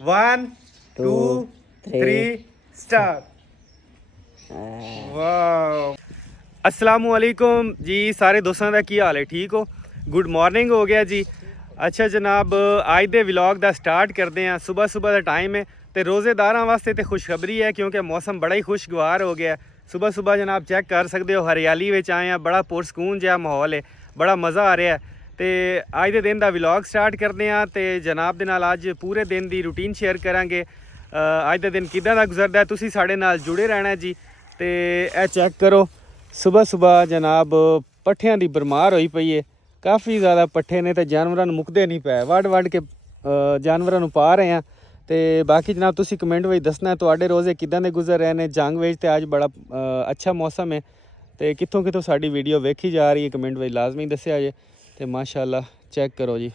One, two, three, start. Wow अस्सलामु अलैकुम जी सारे दोस्तों का की हाल है ठीक हो गुड मॉर्निंग हो गया जी। अच्छा जनाब आज दे व्लॉग का स्टार्ट करते हैं। सुबह सुबह का टाइम है तो रोज़ेदारां वास्ते तो खुशखबरी है क्योंकि मौसम बड़ा ही खुशगवार हो गया। सुबह सुबह जनाब चेक कर सकते हो हरियाली में आए हैं, बड़ा पुरसकून जहा माहौल है, बड़ा मज़ा आ रहा है। तो अज के दिन का व्लॉग स्टार्ट करते हैं तो जनाब के नाल अज पूरे दिन की रूटीन शेयर करांगे। अज का दिन किदां दा गुजरदा है, तुसीं साडे नाल जुड़े रहना जी। तो यह चेक करो सुबह सुबह जनाब पट्ठियां दी भरमार होई पई है, काफ़ी ज़्यादा पट्ठे ने तो जानवरां नूं मुकदे नहीं पे, वड वड के जानवरां नूं पा रहे हैं। तो बाकी जनाब तुसीं कमेंट विच दसना तुहाडे रोज़े किदां दे गुजर रहे हैं। जंग विच ते अज बड़ा अच्छा मौसम है तो कित्थों कित्थों साडी वीडियो वेखी जा रही है कमेंट विच लाजमी दस्सिया जे। तो माशाअल्लाह चेक करो जी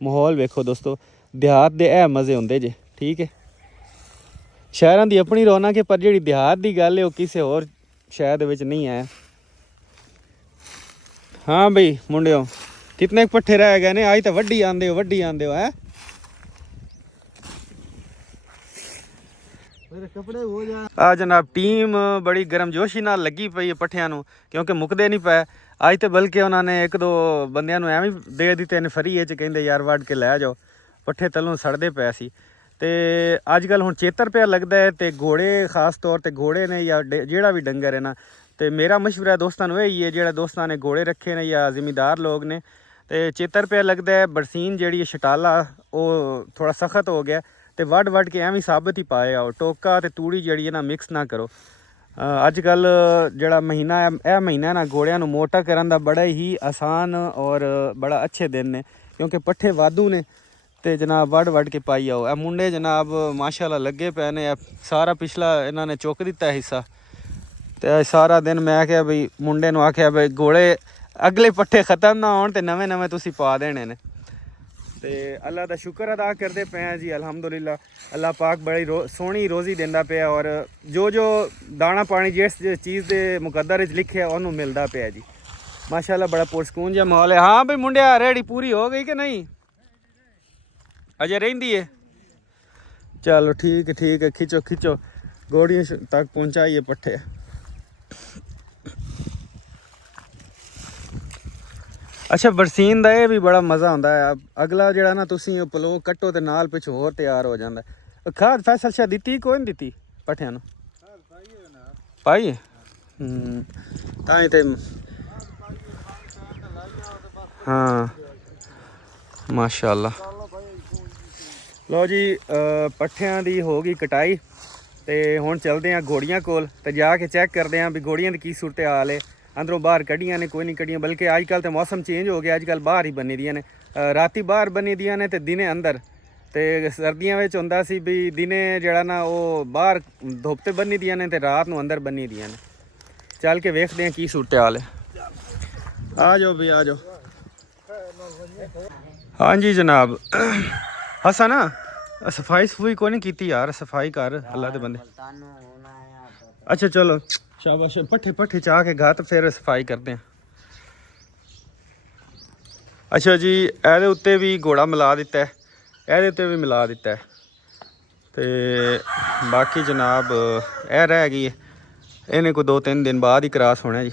माहौल वेखो दोस्तों, देहात दे ए मज़े होंदे जे ठीक है। शहरों की अपनी रौनक है पर जी देहात की गल है वो किसी होर शहर विच नहीं है। हाँ बई मुंडियों कितने पट्ठे रह गए ने, आज तो वड्डी आंदे हो है आ जनाब। टीम बड़ी गर्मजोशी नाल लगी पई है पट्ठियां नूं क्योंकि मुकदे नहीं पे। अज तो बल्कि उन्होंने एक दो बंदियां नूं एवें दे दिते ने फ्री च, कहिंदे यार वड के लै जाओ, पट्ठे तलों सड़दे पे सी। तो अजकल हुण चेतर पिया लगता है तो घोड़े खास तौर पर घोड़े ने या जेड़ा भी डंगर है ना, तो मेरा मशवरा दोस्तों नूं यही है जेड़ा दोस्तां ने घोड़े रखे ने या जिमीदार लोग ने, तो चेतर पिया लगता है बरसीन जी छटाला वो थोड़ा सख्त हो गया तो वड वड के एवं साबित ही पाए आओ, टोका तो तूड़ी जी है ना मिक्स ना करो। अजकल जड़ा महीना है यह महीना ना घोड़ियां नूं मोटा करन दा बड़ा ही आसान और बड़ा अच्छे दिन ने क्योंकि पट्ठे वाधू ने तो जनाब वड वड के पाई आओ। ए मुंडे जनाब माशाल्लाह लगे पे ने, सारा पिछला इन्होंने चुक दिता है हिस्सा। तो सारा दिन मैं आख्या बई मुंडे नूं आख्या बई घोड़े अगले पट्ठे ख़त्म ना होण ते नवे नवे तुसीं पा देने ने। तो अल्लाह का शुक्र अदा करते पे हैं जी अल्हम्दुलिल्लाह। अल्लाह पाक बड़ी सोहनी रोज़ी देंदा पे और जो जो दाना पानी जिस चीज़ के मुकद्दर लिखे उन्होंने मिलता पे जी माशाल्लाह। बड़ा पुरसकून जहा माहौल है। हाँ बई मुंडिया रेडी पूरी हो गई कि नहीं, अजय रही है? चलो ठीक है खिंचो खिंचो गोड़ियों तक पहुँचाइए पट्ठे। अच्छा बरसीन का यह भी बड़ा मज़ा आता है। अगला जड़ा ना तुसी पलो कट्टो तो नाल पिछू होर तैयार हो जाता है। खाद फैसल शायद दी कोई नहीं दी पट्ठियां नूं पाई ताई ते हाँ माशाअल्लाह। लो जी पट्ठियां दी हो गई कटाई तो हुण चलते हैं घोड़ियां कोल ते जाके चेक करते हैं भी घोड़ियां दी की सूरत हाल है। अंदरों बाहर कड्डियां ने कोई नहीं कड्डियां, बल्कि अजकल तो मौसम चेंज हो गया, अजकल बाहर ही बनी दियां ने। राती बाहर बनी दियां ने तो दिने अंदर। तो सर्दियों में होंदा सी भी दिने जड़ा ना वो बाहर धुप ते बनी दियां ने तो रात नूं अंदर बनी दियां ने। चल के वेखते हैं की सूरत हाल है। आ जाओ भी आ जाओ। हाँ जी जनाब हसा ना सफाई सफूई कोई नहीं की यार, सफाई कर अल्लाह के बंदे। अच्छा चलो शाबाश, पट्ठे पट्ठे चाह के गा तो फिर सफाई करते हैं। अच्छा जी ਇਹਦੇ ਉੱਤੇ भी घोड़ा मिला दिता है, ਇਹਦੇ ਉੱਤੇ भी मिला दिता है। तो बाकी जनाब यह रह गई है, इन्हें को 2-3 दिन बाद ही क्रॉस होना जी।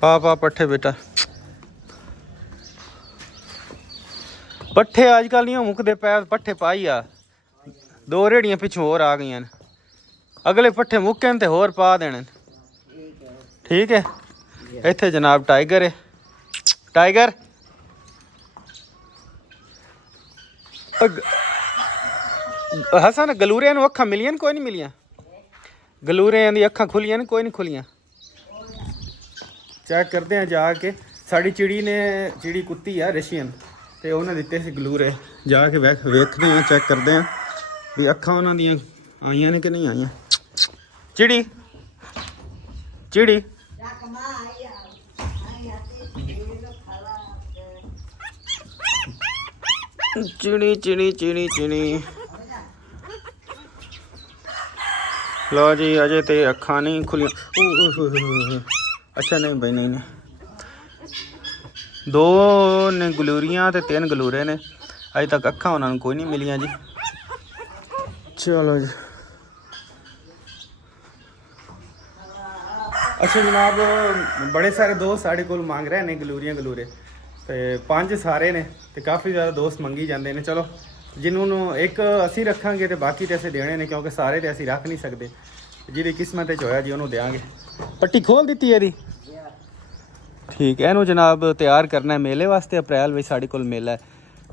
पा पट्ठे बेटा, पट्ठे अजकल नहीं मुकदे पै, पट्ठे पाई आ 2 रेहड़ियां पिछू होर आ गई न, अगले पट्ठे मुक्के न तो होर पा देने। ठीक है इत्थे जनाब टाइगर है, टाइगर हसन गलूरिया नूं अखां मिलियां कोई नहीं मिलियां, गलूरिया दी अखां खुलियां न कोई नहीं खुलियां। चेक करते हैं जाके, साड़ी चिड़ी ने चिड़ी कुत्ती है रशियन तो उन्हें दिते से गलूरे, जाके वेखते हैं चेक करते हैं भी अखां उन्हां दियां आईयां ने कि नहीं आईयां। चिड़ी चिड़ी चिड़ी चिड़ी चिड़ी चिड़ी लो जी अजय तो अखा नहीं खुली। अच्छा नहीं भाई नहीं दो ने गलूरियाँ तो 3 गलूरे ने अजे तक अखा उन्होंने कोई नहीं मिलियाँ जी। चलो जी अच्छा जनाब बड़े सारे दोस्त साढ़े को मंग रहे हैं गलूरियाँ गलूरे तो 5 सारे ने तो काफ़ी ज़्यादा दोस्त मंगी जाते हैं। चलो जिन्होंने एक असी रखांगे तो बाकी तो असें देने ने क्योंकि सारे तो असी रख नहीं सकते। जिहदी किस्मत होया जी उन्होंने देंगे। पट्टी खोल दी है ठीक है। इनू जनाब तैयार करना है मेले वास्ते। अप्रैल में साढ़े को मेला है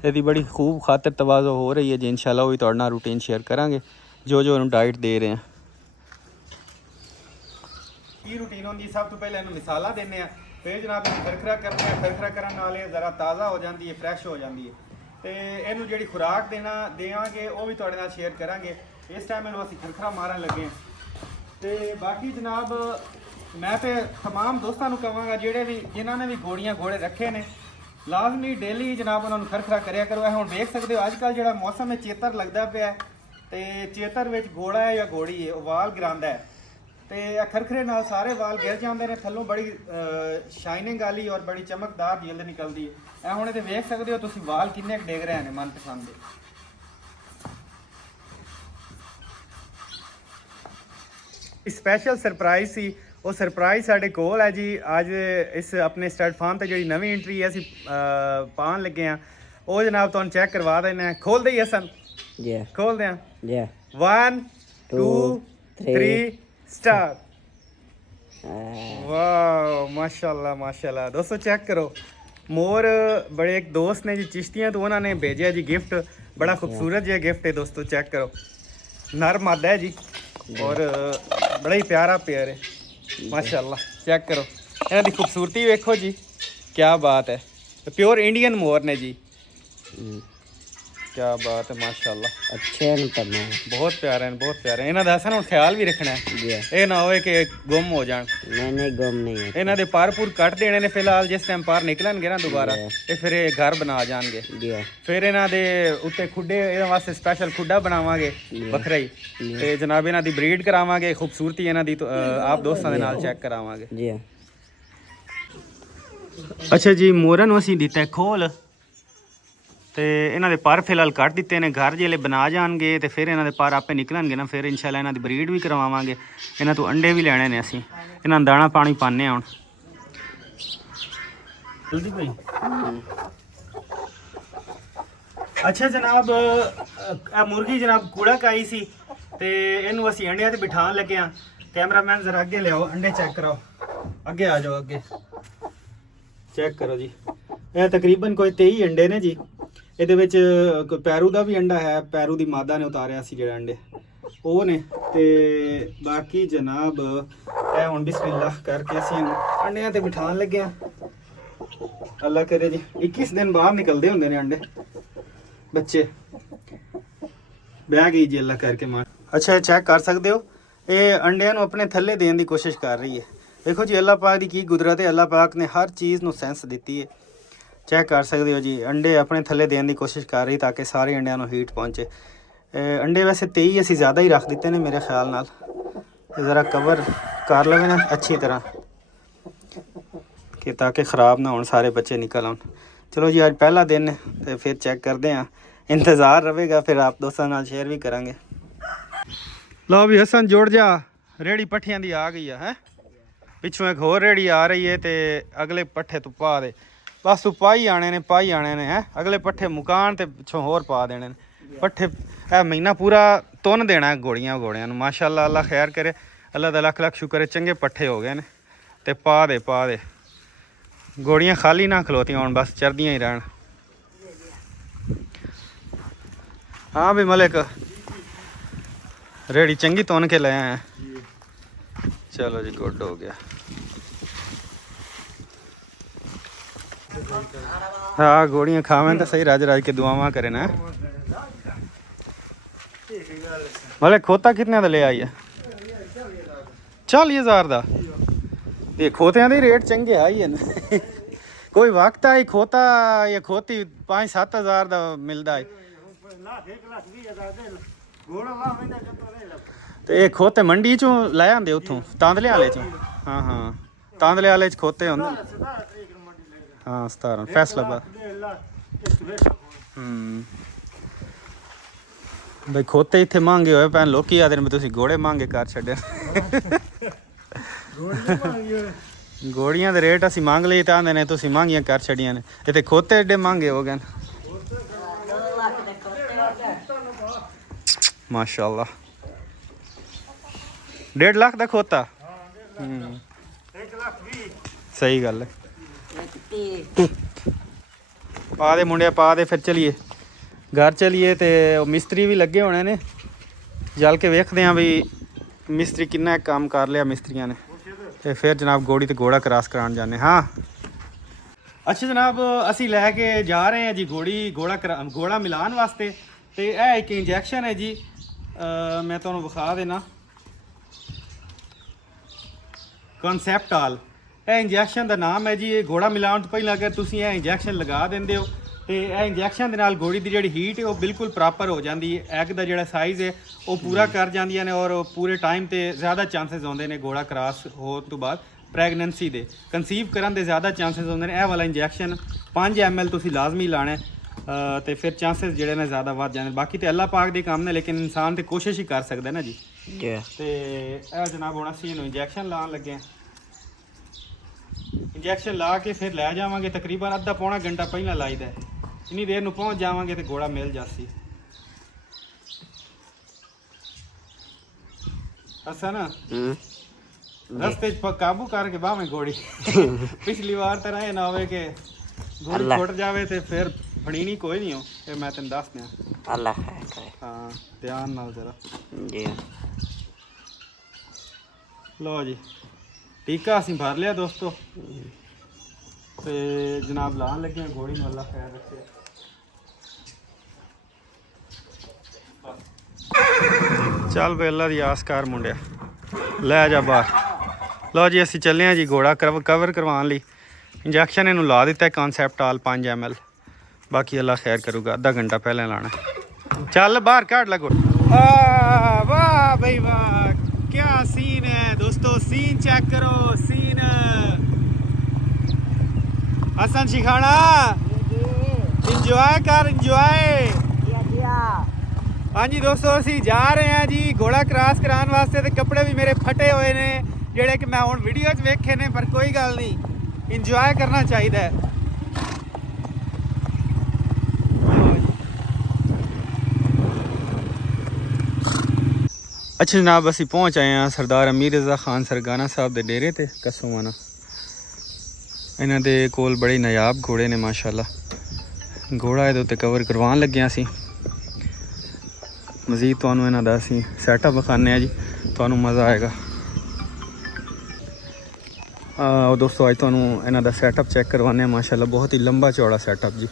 यदि बड़ी खूब खातिर तवाज़ो हो रही है जी। इंशाल्लाह वो भी तुहाडे नाल रूटीन शेयर करांगे जो जो इन्हू डाइट दे रहे हैं। की रूटीन होंदी सब तो पहले इन्हू मिसाला देने हैं फिर जनाब खरखरा करने खरखरा करने नाल ज़रा ताज़ा हो जाती है फ्रैश हो जाती है तो इनू जी खुराक देना देंगे वो भी तुहाडे नाल शेयर करांगे। इस टाइम इन्हू असीं खरखरा मारन लगे हैं तो बाकी जनाब मैं तो तमाम दोस्तों को कहांगा जिहड़े भी जिन्होंने भी घोड़ियाँ घोड़े रखे ने लाजमी डेली जनाब उन्होंने खरखरा करिया करो। हुण देख सकते हो अजकल जिहड़ा मौसम है चेतर लगता पिया तो चेतर में घोड़ा है या घोड़ी है वाल गिरांदा है तो खरखरे नाल सारे वाल गिर जाते हैं। थल्लों बड़ी शाइनिंग वाली और बड़ी चमकदार जिल्द निकलती है। हुण इत्थे वेख सकते हो तुसीं वाल किन्ने डिग रहे हैं मनपसंद दे। स्पैशल सरप्राइज सी वो सरप्राइज साढ़े कोल है जी। अज इस अपने स्टड फार्म ते जी नवी एंट्री है असीं पान लगे हैं वो जनाब तुहानूं चेक करवा देना। खोल दई हसन खोल दें 1 2 3 स्टार्ट। वाह माशाल्लाह माशाल्लाह दोस्तों चेक करो मोर बड़े एक दोस्त ने जी चिश्तियाँ तो उन्होंने भेजा जी गिफ्ट बड़ा खूबसूरत जी गिफ्ट है दोस्तों चेक करो। नर मादा है जी और बड़ा ही प्यारा पेयर है माशाल्लाह। चेक करो इन्हां दी खूबसूरती वेखो जी क्या बात है। प्योर इंडियन मोर ने जी क्या बात है माशाल्लाह। अच्छे हैं बहुत प्यारे हैं बहुत प्यारे। इन्हां दा असां ख्याल भी रखना है ये ना होए कि गुम हो जान। नहीं गुम नहीं है। इन्हां दे पार पूर कट देने ने फिलहाल जिस टाइम पार निकलणगे ना दोबारा ते फिर ये घर बना जाएंगे। फिर इन्हां दे उत्ते खुड्डे इहदे वास्ते स्पैशल खुड्डा बनावांगे बखरा ही ते जनाब इन्हां दी ब्रीड करावांगे। खूबसूरती इन्हां दी आप दोस्तां दे नाल चेक करावांगे। अच्छा जी मोरन नूं असीं दित्ता खोल तो इन्हों के पर फिलहाल कट दिते ने। घर जिले बना जाएंगे तो फिर इन्हों के पर आपे निकलणगे ना फिर इंशाल्लाह इन्हों की ब्रीड भी करवावांगे। इन्हों तो अंडे भी लैने ने असीं इन्हों दाना पानी पाने हुण जल्दी भाई। अच्छा जनाब मुर्गी जनाब कूड़ा काई सी तो इनू असीं अंडिया ते बिठान लगे हाँ। कैमरामैन जरा अगे लियाओ अंडे चेक कराओ अगे आ जाओ अगे चेक करो जी। यह तकरीबन कोई 23 अंडे ने जी। ਇਹਦੇ ਵਿੱਚ ਕੋਈ ਪੈਰੂ ਦਾ ਵੀ ਅੰਡਾ ਹੈ ਪੈਰੂ ਦੀ ਮਾਦਾ ਨੇ ਉਤਾਰਿਆ ਸੀ ਜਿਹੜੇ ਅੰਡੇ ਉਹ ਨੇ ਤੇ ਬਾਕੀ ਜਨਾਬ ਇਹ ਹੁਣ ਬਿਸਮਿਲ੍ਲਾ ਕਰਕੇ ਅਸੀਂ ਅੰਡਿਆਂ ਤੇ ਬਿਠਾਣ ਲੱਗੇ ਆ। ਅੱਲਾ ਕਰੇ ਜੀ 21 ਦਿਨ ਬਾਅਦ ਨਿਕਲਦੇ ਹੁੰਦੇ ਨੇ ਅੰਡੇ ਬੱਚੇ ਬਹਿ ਗਈ ਜੀ ਅੱਲਾ ਕਰਕੇ ਮਾਰ। ਅੱਛਾ ਚੈੱਕ ਕਰ ਸਕਦੇ ਹੋ ਇਹ ਅੰਡਿਆਂ ਨੂੰ ਆਪਣੇ ਥੱਲੇ ਦੇਣ ਦੀ ਕੋਸ਼ਿਸ਼ ਕਰ ਰਹੀ ਹੈ। ਦੇਖੋ ਜੀ ਅੱਲਾ ਪਾਕ ਦੀ ਕੀ ਕੁਦਰਤ ਹੈ। ਅੱਲਾ ਪਾਕ ਨੇ ਹਰ ਚੀਜ਼ ਨੂੰ ਸੈਂਸ ਦਿੱਤੀ ਹੈ। चेक कर सकते हो जी अंडे अपने थले देने की कोशिश कर रही ताकि सारे अंडिया को हीट पहुँचे। अंडे वैसे 23 असी ज़्यादा ही रख दिते हैं मेरे ख्याल नाल। ज़रा कवर कर लवे ना अच्छी तरह कि ताकि ख़राब ना हो सारे बच्चे निकल आन। चलो जी अज पहला दिन है तो फिर चेक करते हैं इंतज़ार रहेगा फिर आप दोस्तों नाल शेयर भी करांगे। लो भी हसन जुड़ जा रेड़ी पट्ठियां दी आ गई है पिछों एक होर रेड़ी आ रही है तो अगले पट्ठे तू पा दे बस तू पाई आने ने है अगले पट्ठे मुकान ते पिछों होर पा देने पट्ठे। महीना पूरा तुन देना है घोड़ियां घोड़ियां माशाल्लाह अल्लाह खैर करे अल्लाह दा लख लख शुक्र है चंगे पट्ठे हो गए ने ते पा दे घोड़ियां खाली ना खलोतियां हुण बस चरदियां ही रहन। हाँ भी मलिक रेड़ी चंगी तुन के ले आए हैं। चलो जी गुड हो गया। हाँ घोड़ियाँ खावें तो सही राज राज के दुआवां करे ना। भले खोता कितने का ले आई है 40,000 का। ये खोतियां दे रेट चंगे आई है कोई वक्त आई खोता या खोती 5-7 हज़ार का मिलता है। तो ਤੇ ਇਹ ਖੋਤੇ ਮੰਡੀ ਚੋਂ ਲੈ ਆਂਦੇ ਉੱਥੋਂ ਤਾਂਦਲੇ ਵਾਲੇ ਚੋਂ? ਹਾਂ ਹਾਂ ਤਾਂਦਲੇ ਵਾਲੇ ਚ ਖੋਤੇ ਹੁੰਦੇ। ਹਾਂ 17 ਫੈਸਲਾਬਾਦ। ਬਈ ਖੋਤੇ ਇੱਥੇ ਮਹਿੰਗੇ ਹੋਏ ਪੈਣ, ਲੋਕੀ ਆਦੇ ਨੇ ਤੁਸੀਂ ਘੋੜੇ ਮਹਿੰਗੇ ਕਰ ਛੱਡੇ। ਘੋੜੀਆਂ ਦੇ ਰੇਟ ਅਸੀਂ ਮੰਗ ਲਈ ਤਾਂ ਆਂਦੇ ਨੇ ਤੁਸੀਂ ਮਹਿੰਗੀਆਂ ਕਰ ਛੱਡੀਆਂ ਨੇ। ਇੱਥੇ ਖੋਤੇ ਏਡੇ ਮਹਿੰਗੇ ਹੋ ਗਏ ਨੇ ਮਾਸ਼ਾਅੱਲਾ। 1.5 ਲੱਖ ਦਾ ਖੋਤਾ। ਸਹੀ ਗੱਲ ਹੈ। ਪਾ ਦੇ ਮੁੰਡਿਆ ਪਾ ਦੇ, ਫਿਰ ਚਲੀਏ ਘਰ ਚਲੀਏ। ਤੇ ਉਹ ਮਿਸਤਰੀ ਵੀ ਲੱਗੇ ਹੋਣੇ ਨੇ, ਜਲ ਕੇ ਵੇਖਦੇ ਹਾਂ ਵੀ ਮਿਸਤਰੀ ਕਿੰਨਾ ਕੰਮ ਕਰ ਲਿਆ ਮਿਸਤਰੀਆਂ ਨੇ। ਤੇ ਫਿਰ ਜਨਾਬ ਗੋੜੀ ਤੇ ਘੋੜਾ ਕ੍ਰਾਸ ਕਰਾਉਣ ਜਾਂਦੇ ਹਾਂ। ਅੱਛਾ ਜਨਾਬ ਅਸੀਂ ਲੈ ਕੇ ਜਾ ਰਹੇ ਹਾਂ ਜੀ ਘੋੜਾ ਮਿਲਾਉਣ ਵਾਸਤੇ। ਤੇ ਇਹ ਇੱਕ ਇੰਜੈਕਸ਼ਨ ਹੈ ਜੀ, ਮੈਂ ਤੁਹਾਨੂੰ ਵਿਖਾ ਦੇਣਾ। ਕਨਸੈਪਟਾਲ ਇਹ ਇੰਜੈਕਸ਼ਨ ਦਾ ਨਾਮ ਹੈ ਜੀ। ਇਹ ਘੋੜਾ ਮਿਲਾਉਣ ਤੋਂ ਪਹਿਲਾਂ ਅਗਰ ਤੁਸੀਂ ਇਹ ਇੰਜੈਕਸ਼ਨ ਲਗਾ ਦਿੰਦੇ ਹੋ ਤੇ ਇਹ ਇੰਜੈਕਸ਼ਨ ਦੇ ਨਾਲ ਘੋੜੀ ਦੀ ਜਿਹੜੀ ਹੀਟ ਹੈ ਉਹ ਬਿਲਕੁਲ ਪ੍ਰੋਪਰ ਹੋ ਜਾਂਦੀ ਹੈ। ਐਗ ਦਾ ਜਿਹੜਾ ਸਾਈਜ਼ ਹੈ ਉਹ ਪੂਰਾ ਕਰ ਜਾਂਦੀਆਂ ਨੇ ਔਰ ਪੂਰੇ ਟਾਈਮ ਤੇ ਜ਼ਿਆਦਾ ਚਾਂਸਸ ਹੁੰਦੇ ਨੇ ਘੋੜਾ ਕ੍ਰਾਸ ਹੋਣ ਤੋਂ ਬਾਅਦ ਪ੍ਰੈਗਨੈਂਸੀ ਦੇ, ਕਨਸੀਵ ਕਰਨ ਦੇ ਜ਼ਿਆਦਾ ਚਾਂਸਸ ਹੁੰਦੇ ਨੇ। ਇਹ ਵਾਲਾ ਇੰਜੈਕਸ਼ਨ 5 ml ਤੁਸੀਂ ਲਾਜ਼ਮੀ ਲਾਣਾ ਤੇ ਫਿਰ ਚਾਂਸਸ ਜਿਹੜੇ ਨੇ ਜ਼ਿਆਦਾ ਵੱਧ ਜਾਂਦੇ। ਬਾਕੀ ਤੇ ਅੱਲਾਹ ਪਾਕ ਦੇ ਕੰਮ ਨੇ, ਲੇਕਿਨ ਇਨਸਾਨ ਤੇ ਕੋਸ਼ਿਸ਼ ਹੀ ਕਰ ਸਕਦਾ ਨਾ ਜੀ। ਤੇ ਇਹ ਜਨਾਬ ਹੁਣ ਅਸੀਂ ਇਹਨੂੰ ਇੰਜੈਕਸ਼ਨ ਲਾਉਣ ਲੱਗੇ ਹਾਂ। ਇੰਜੈਕਸ਼ਨ ਲਾ ਕੇ ਫਿਰ ਲੈ ਜਾਵਾਂਗੇ, ਤਕਰੀਬਨ ਅੱਧਾ ਪੌਣਾ ਘੰਟਾ ਪਹਿਲਾਂ ਲਾਈਦਾ। ਇੰਨੀ ਦੇਰ ਨੂੰ ਪਹੁੰਚ ਜਾਵਾਂਗੇ ਤੇ ਘੋੜਾ ਮਿਲ ਜਾਸੀ। ਅਸਾਂ ਨਾ ਰਸਤੇ 'ਚ ਕਾਬੂ ਕਰਕੇ ਬਾਵੇਂ ਘੋੜੀ। ਪਿਛਲੀ ਵਾਰ ਤਰ੍ਹਾਂ ਇਹ ਨਾ ਹੋਵੇ ਕਿ ਘੋੜੀ ਛੁੱਟ ਜਾਵੇ ਤੇ ਫਿਰ ਫੜੀਣੀ ਕੋਈ ਨਹੀਂ ਹੋ। ਇਹ ਮੈਂ ਤੈਨੂੰ ਦੱਸ ਦਿਆਂ। ਅੱਲਾ ਖੈਰ ਕਰੇ। ਹਾਂ ਧਿਆਨ ਨਾਲ ਜ਼ਰਾ ਜੀ। ਲਓ ਜੀ ਟੀਕਾ ਅਸੀਂ ਭਰ ਲਿਆ ਦੋਸਤੋ ਤੇ ਜਨਾਬ ਲਾਉਣ ਲੱਗੇ ਘੋੜੀ ਨੂੰ। ਅੱਲਾ ਖੈਰ ਰੱਖੇ। ਚੱਲ ਬਈ ਅੱਲਾ ਦੀ ਆਸ ਕਰ ਮੁੰਡਿਆ, ਲੈ ਜਾ ਬਾਹਰ। ਲਓ ਜੀ ਅਸੀਂ ਚੱਲੇ ਹਾਂ ਜੀ ਘੋੜਾ ਕਵਰ ਕਰਵਾਉਣ ਲਈ। ਇੰਜੈਕਸ਼ਨ ਇਹਨੂੰ ਲਾ ਦਿੱਤਾ ਕਨਸੈਪਟਾਲ 5 ml। ਬਾਕੀ ਅੱਲਾ ਖੈਰ ਕਰੂਗਾ, ਅੱਧਾ ਘੰਟਾ ਪਹਿਲਾਂ ਲਾਣਾ। ਚੱਲ ਬਾਹਰ ਕੱਢ ਲਾ ਘੋੜਾ। ਵਾਹ ਬਈ ਵਾਹ, क्या सीन है दोस्तों, सीन चेक करो सीन। हसन शिखाना इंजॉय कर इंजॉय। हाँ जी दोस्तों ਅਸੀਂ ਜਾ ਰਹੇ ਹਾਂ ਜੀ ਘੋੜਾ ਕ੍ਰਾਸ ਕਰਾਉਣ ਵਾਸਤੇ। ਤੇ ਕੱਪੜੇ ਵੀ ਮੇਰੇ ਫਟੇ ਹੋਏ ਨੇ ਜਿਹੜੇ ਕਿ ਮੈਂ ਹੁਣ ਵੀਡੀਓ 'ਚ ਵੇਖੇ ਨੇ, ਪਰ ਕੋਈ ਗੱਲ ਨਹੀਂ, ਇੰਜॉय ਕਰਨਾ ਚਾਹੀਦਾ ਹੈ। ਅੱਛਾ ਜਨਾਬ ਅਸੀਂ ਪਹੁੰਚ ਆਏ ਹਾਂ ਸਰਦਾਰ ਅਮੀਰ ਰਜ਼ਾ ਖਾਨ ਸਰਗਾਨਾ ਸਾਹਿਬ ਦੇ ਡੇਰੇ ਤੇ ਕਸੂਆਣਾ। ਇਹਨਾਂ ਦੇ ਕੋਲ ਬੜੇ ਨਾਯਾਬ ਘੋੜੇ ਨੇ ਮਾਸ਼ਾਅੱਲਾ। ਘੋੜਾ ਇਹਦੇ ਉੱਤੇ ਕਵਰ ਕਰਵਾਉਣ ਲੱਗੇ ਅਸੀਂ। ਮਜ਼ੀਦ ਤੁਹਾਨੂੰ ਇਹਨਾਂ ਦਾ ਅਸੀਂ ਸੈਟਅਪ ਵਿਖਾਉਂਦੇ ਹਾਂ ਜੀ, ਤੁਹਾਨੂੰ ਮਜ਼ਾ ਆਏਗਾ। ਦੋਸਤੋ ਅੱਜ ਤੁਹਾਨੂੰ ਇਹਨਾਂ ਦਾ ਸੈਟਅਪ ਚੈੱਕ ਕਰਵਾਉਂਦੇ ਹਾਂ। ਮਾਸ਼ਾਅੱਲਾ ਬਹੁਤ ਹੀ ਲੰਬਾ ਚੌੜਾ ਸੈਟਅਪ ਜੀ।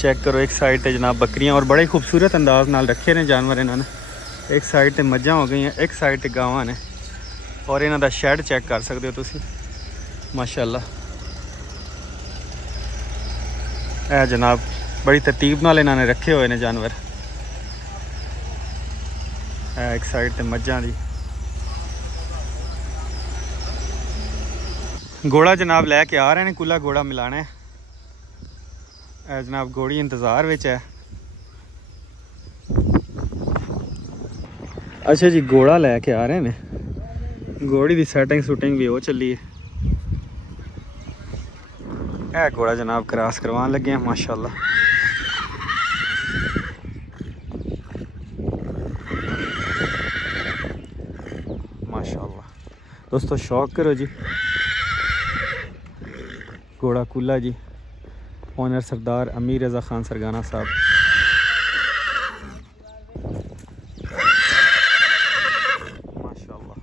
चेक करो एक साइड पे जनाब बकरियां और बड़े खूबसूरत अंदाज नाल रखे ने जानवर इन्होंने। एक साइड पे मझां हो गई, एक साइड पे गावां ने। और इन्हों का शैड चेक कर सकते हो तुसी माशाअल्लाह। ए जनाब बड़ी तरतीब नाल इन्होंने रखे हुए ने जानवर। एक साइड पे मझां दी। घोड़ा जनाब लैके आ रहे हैं, कुल्ला घोड़ा मिलाना है। जनाब घोड़ी इंतज़ार विच है। अच्छा जी घोड़ा लैके आ रहे हैं। घोड़ी की सैटिंग सूटिंग भी हो चली है। यह घोड़ा जनाब क्रॉस करवान लगे हैं माशाअल्लाह। माशाअल्लाह दोस्तों शौक करो जी। घोड़ा कुल्ला जी, ऑनर सरदार अमीर रज़ा खान सरगाना साहब। माशाअल्लाह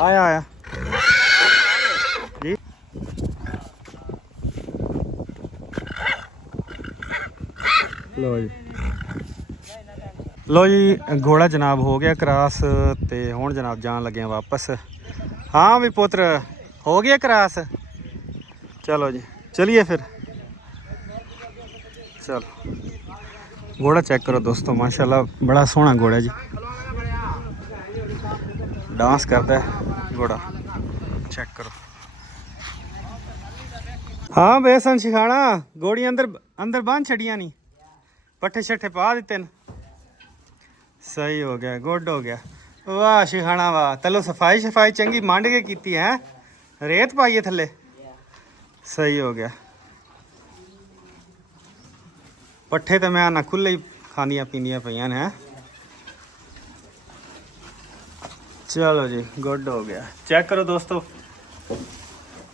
आया आया जी। लो जी घोड़ा जनाब हो गया क्रॉस ते हुण जनाब जान लगे हैं वापस। हाँ भी पुत्र हो गया क्रॉस। चलो जी चलिए फिर चलो। घोड़ा चेक करो दोस्तों, माशाल्लाह बड़ा सोहना घोड़ा जी, डांस करता है घोड़ा, चेक करो। हाँ बेसन सिखाना, घोड़ी अंदर अंदर बांध छड़िया नहीं, पट्ठे शट्ठे पा दिते न। सही हो गया, गुड हो गया। वाह शिखाना वाह, तलो सफाई शफाई चंगी मांड के की है, रेत पाइए थले, सही हो गया। पट्ठे तो मैं आना खुले ही खानिया पीनिया पईयां ने। चलो जी गुड हो गया। चेक करो दोस्तों,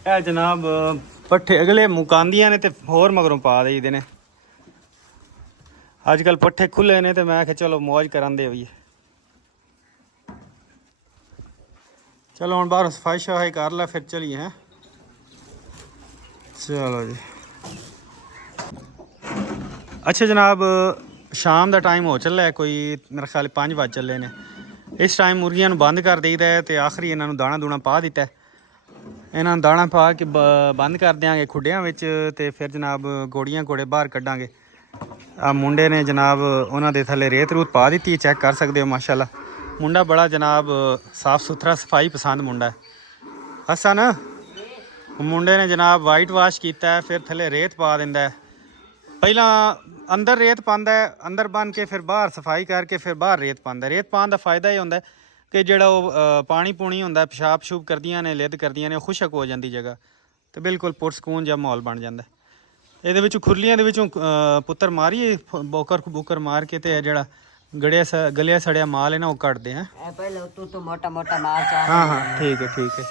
ए जनाब पट्ठे अगले मुकांदियां ने ते होर मगरों पा देईदे ने। अजकल पट्ठे खुले ने तो मैं आख्या चलो मौज करन दे भी। चलो हम बाहर सफाई शफाई कर ला फिर चलिए हैं। चलो जी। अच्छा जनाब शाम का टाइम हो चला है, कोई मेरे ख्याल 5 बज चले ने। इस टाइम मुर्गियां नूं बंद कर देईदा है तो आखिरी इन्हां नूं दाना दूना पा दिता है। इन्हां नूं दाना पा के बंद कर देंगे खुड्डियां विच ते फिर जनाब घोड़ियां घोड़े बाहर कड्डांगे। आ मुंडे ने जनाब उन्हां दे थले रेत रूत पा दी, चेक कर सकते हो माशाल्लाह। मुंडा बड़ा जनाब साफ सुथरा सफाई पसंद मुंडा है। हसन मुंडे ने जनाब वाइट वाश किया है, फिर थले रेत पा दिंदा है। पहला अंदर रेत पांदा है, अंदर बन के फिर बाहर सफाई करके फिर बाहर रेत पांदा है। रेत पाने का फायदा ये होंदा है कि जेड़ा पानी पूनी होंदा पेशाब शूब करदियां ने, लिद करदियां ने, खुशक हो जाती जगह तो बिल्कुल पुरसकून जहा माहौल बन जाता है। ये खुरलियां दे विचों पुत्तर मारिए बोकर बुकर मार के ते जेड़ा गलिया सड़िया माल है ना वो कटते हैं। तो मोटा मोटा माल चाह। हाँ हाँ ठीक है ठीक है।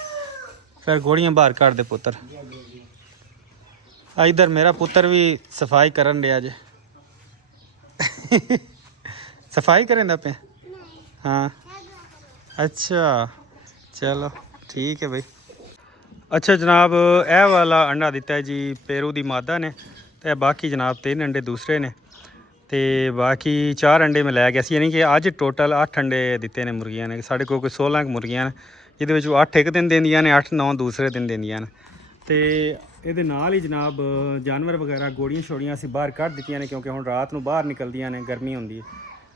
फिर घोड़ियां बाहर काट दे पुत्र। इधर मेरा पुत्र भी सफाई करन दिया जे। सफाई करें पे? हाँ अच्छा चलो ठीक है भाई। अच्छा जनाब यह वाला अंडा दिता है जी पेरू की मादा ने, तो बाकी जनाब 3 अंडे दूसरे ने, तो बाकी 4 अंडे मैं लै गया सी, यानी कि अज टोटल 8 अंडे दिते ने मुर्गियां ने। साढ़े कोल कोई 16 मुर्गियां ने, जिहदे 8 एक दिन देंदियां ने, 8-9 दूसरे दिन देंदियां ने। तो ये नाल ही जनाब जानवर वगैरह गोड़ियां शोड़ियां असीं बाहर कढ़ दित्तियां ने, क्योंकि हुण रात नूं बाहर निकलदियां ने, गर्मी हुंदी है।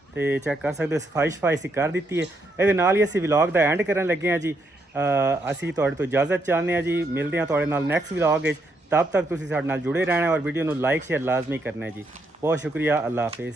तो चेक कर सकते हो सफाई शफाई असीं कर दित्ती है। ये नाल ही असीं व्लॉग दा एंड करन लगे हैं जी। असीं तुहाडे तो इजाजत चाहते हैं जी। मिलते हैं तुहाडे नाल नैक्सट व्लॉग। तब तक तुसीं साडे नाल जुड़े रहना और वीडियो नूं लाइक शेयर लाजमी करना है जी। बहुत शुक्रिया, अल्लाह हाफिज़।